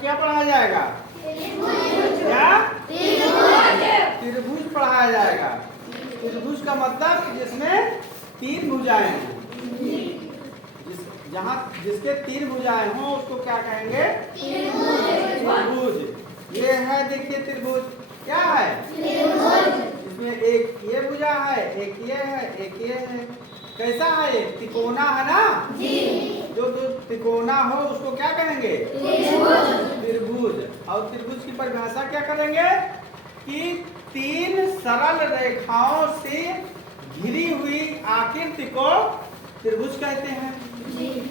क्या पढ़ाया जाएगा? क्या? त्रिभुज पढ़ाया जाएगा। त्रिभुज का मतलब कि जिसमें 3 भुजाएं हैं। जहाँ जिसके 3 भुजाएं हों उसको क्या कहेंगे? त्रिभुज। ये है देखिए त्रिभुज क्या है? इसमें एक ये भुजा है, एक ये है, एक ये है। कैसा है ये? त्रिकोना है ना? जो त्रिकोना हो उसको क्या कहेंगे? त्रिभुज। और त्रिभुज की परिभाषा क्या करेंगे कि 3 सरल रेखाओं से घिरी हुई आकृति को त्रिभुज कहते हैं।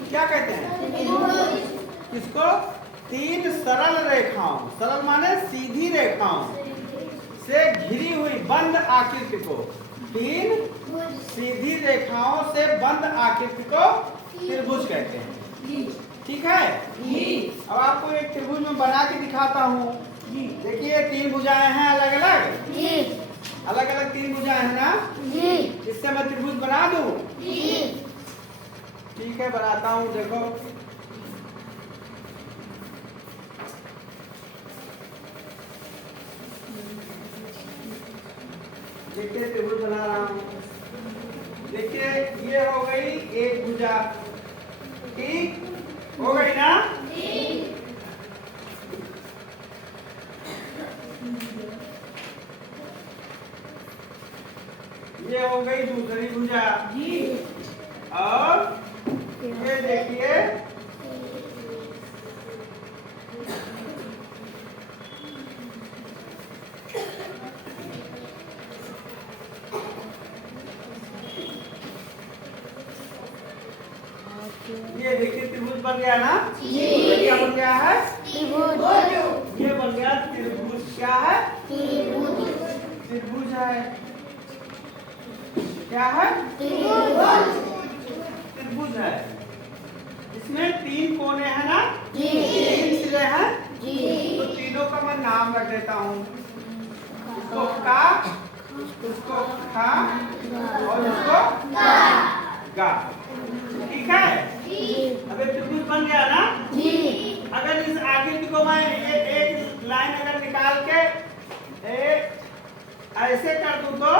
क्या कहते हैं? किसको? 3 सरल रेखाओं, सरल माने सीधी रेखाओं से घिरी हुई बंद आकृति को, 3 सीधी रेखाओं से बंद आकृति को त्रिभुज कहते हैं। ठीक है? अब आपको एक त्रिभुज में बना के दिखाता हूँ। देखिए 3 भुजाएं हैं अलग अलग, अलग अलग 3 भुजाएं हैं ना? इससे मैं त्रिभुज बना दूं? ठीक है, बनाता हूँ। देखो देखिए त्रिभुज बना रहा हूँ। देखिए ये हो गई एक भुजा, ठीक हो गई ना? ये हो गई दूसरी भुजा और ये देखिए ये देखिए त्रिभुज बन गया ना? क्या बन गया है? त्रिभुज। ये बन गया त्रिभुज। क्या है? त्रिभुज है। क्या है? त्रिभुज है। इसमें 3 कोने हैं ना? 3 सिरे हैं। तो तीनों का मैं नाम रख देता हूँ। इसको का, उसको खा और उसको गा। ठीक है? अब एक त्रिभुज बन गया ना? अगर इस आकृति को मैं ये एक लाइन अगर निकाल के ऐसे कर दूं तो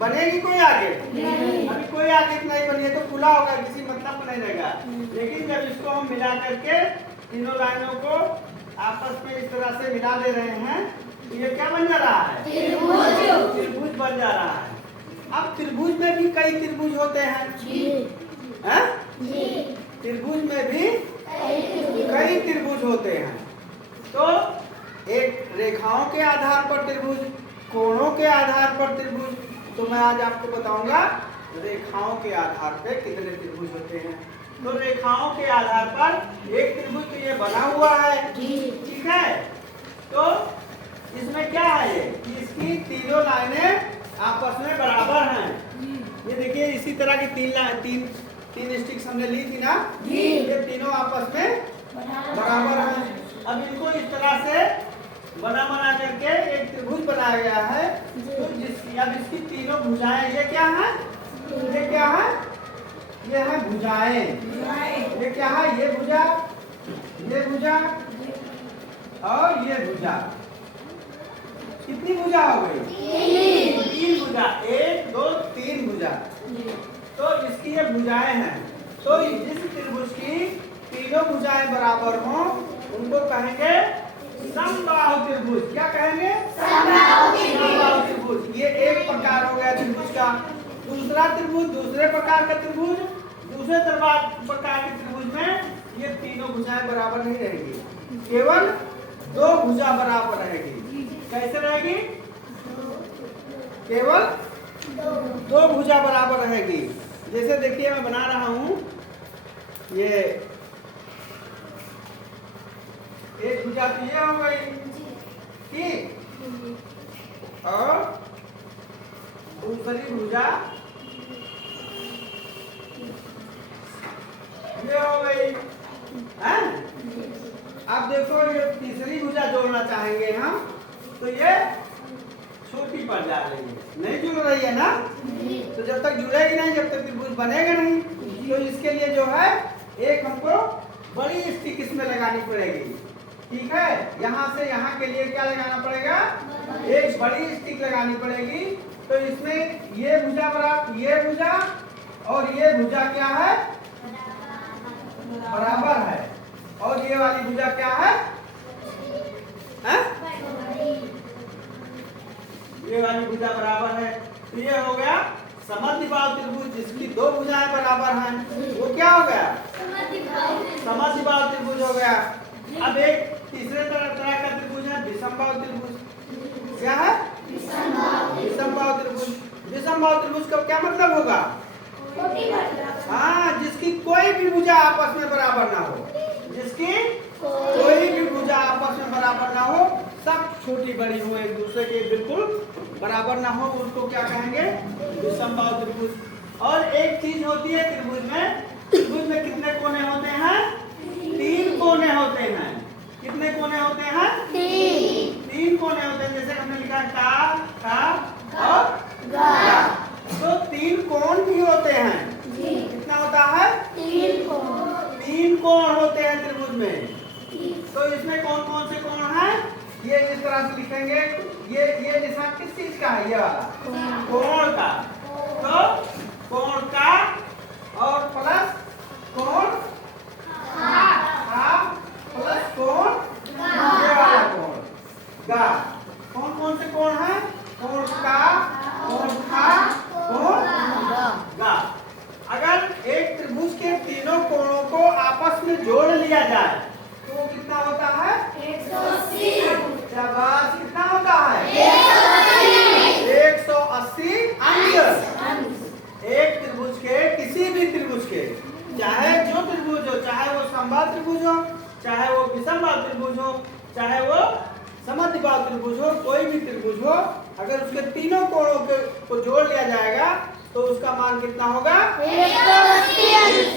बनेगी कोई आकृति? अभी कोई आकृति नहीं बनी है तो खुला होगा, किसी मतलब नहीं रहेगा। लेकिन जब इसको हम मिला करके तीनों लाइनों को आपस में इस तरह से मिला दे रहे हैं तो ये क्या बन जा रहा है? त्रिभुज बन जा रहा है। अब त्रिभुज में भी कई त्रिभुज होते हैं। त्रिभुज में भी कई त्रिभुज होते हैं। तो एक रेखाओं के आधार पर त्रिभुज, कोणों के आधार पर त्रिभुज। तो मैं आज आपको बताऊंगा रेखाओं के आधार पे कितने त्रिभुज होते हैं। तो रेखाओं के आधार पर एक त्रिभुज तो ये बना हुआ है। ठीक है? तो इसमें क्या है ये कि इसकी तीनों लाइनें आपस में बराबर हैं। ये देखिए इसी तरह की 3 स्टिक्स हमने ली थी ना? ये तीनों आपस में बराबर हैं। अब इनको इस तरह से बना करके एक त्रिभुज बनाया गया है। तो अब इसकी तीनों भुजाएं ये क्या है? ये क्या है? ये है भुजाएं। ये क्या है? ये भुजा, ये भुजा और ये भुजा। कितनी भुजा हो गई? 3 भुजा। 1 2 3 भुजा। तो इसकी ये भुजाएं हैं। तो जिस त्रिभुज की तीनों भुजाएं बराबर हों उनको कहेंगे समबाहु त्रिभुज। क्या कहेंगे? समबाहु त्रिभुज। ये एक प्रकार हो गया त्रिभुज का। दूसरा त्रिभुज, दूसरे प्रकार का त्रिभुज, दूसरे प्रकार के त्रिभुज में ये तीनों भुजाएं बराबर नहीं रहेगी, केवल 2 भुजा बराबर रहेगी। कैसे रहेगी? केवल 2 भुजा बराबर रहेगी। जैसे देखिए मैं बना रहा हूं, ये एक भुजा तो ये हो गई, ठीक, और दूसरी भुजा ये हो गई है। अब देखो ये तीसरी भुजा जोड़ना चाहेंगे हम तो ये छोटी पड़ जा रही है, नहीं जुड़ रही है ना? तो जब तक जुड़ेगी नहीं, जब तक त्रिभुज बनेगा नहीं। तो इसके लिए जो है एक हमको बड़ी स्टिक इसमें लगानी पड़ेगी। ठीक है, यहाँ से यहाँ के लिए क्या लगाना पड़ेगा, एक बड़ी स्टिक लगानी पड़ेगी। तो इसमें ये भुजा बराबर, ये भुजा और ये भुजा क्या है, बराबर है, और ये वाली भुजा क्या है, ये वाली भुजा बराबर है। तो ये हो गया समद्विबाहु त्रिभुज जिसकी दो भुजाएं बराबर हैं, वो क्या हो गया, समद्विबाहु त्रिभुज हो गया। अब एक तीसरे तरह का त्रिभुज है विषमबाहु त्रिभुज। क्या है, विषमबाहु त्रिभुज। विषमबाहु त्रिभुज का क्या मतलब होगा, हाँ, जिसकी कोई भी भुजा आपस में बराबर ना हो, जिसकी कोई भी भुजा आपस में बराबर ना हो, सब छोटी बड़ी हो, एक दूसरे के बिल्कुल बराबर ना हो, उसको क्या कहेंगे, विषमबाहु त्रिभुज। और एक चीज होती है त्रिभुज में कितने कोने होते हैं, 3 कोने होते हैं। कितने कोने होते हैं, 3 कोने होते हैं। जैसे हमने लिखा का और गा, तो 3 कोण भी होते हैं। कितना होता है, 3 कोण होते हैं त्रिभुज में। तो इसमें कौन कौन से कोण हैं, ये इस तरह से लिखेंगे। ये निशान किस चीज का है, ये वाला कोण का। तो कोण का और प्लस कोण का प्लस कोण, ये वाला कोण गा। कौन कौन से कोण हैं, कोण का, कोण का, कोण गा। अगर एक त्रिभुज के तीनों कोणों को आपस में जोड़ लिया जाए तो वो कितना होता है, 180। शाबाश, कितना होता है, 180 अंश। एक त्रिभुज के, किसी भी त्रिभुज के, चाहे जो त्रिभुज हो, चाहे वो समबाहु त्रिभुज हो, चाहे वो विषमबाहु त्रिभुज हो, चाहे वो समद्विबाहु त्रिभुज हो, कोई भी त्रिभुज हो, अगर उसके तीनों कोणों को जोड़ लिया जाएगा तो उसका मान कितना होगा, 180।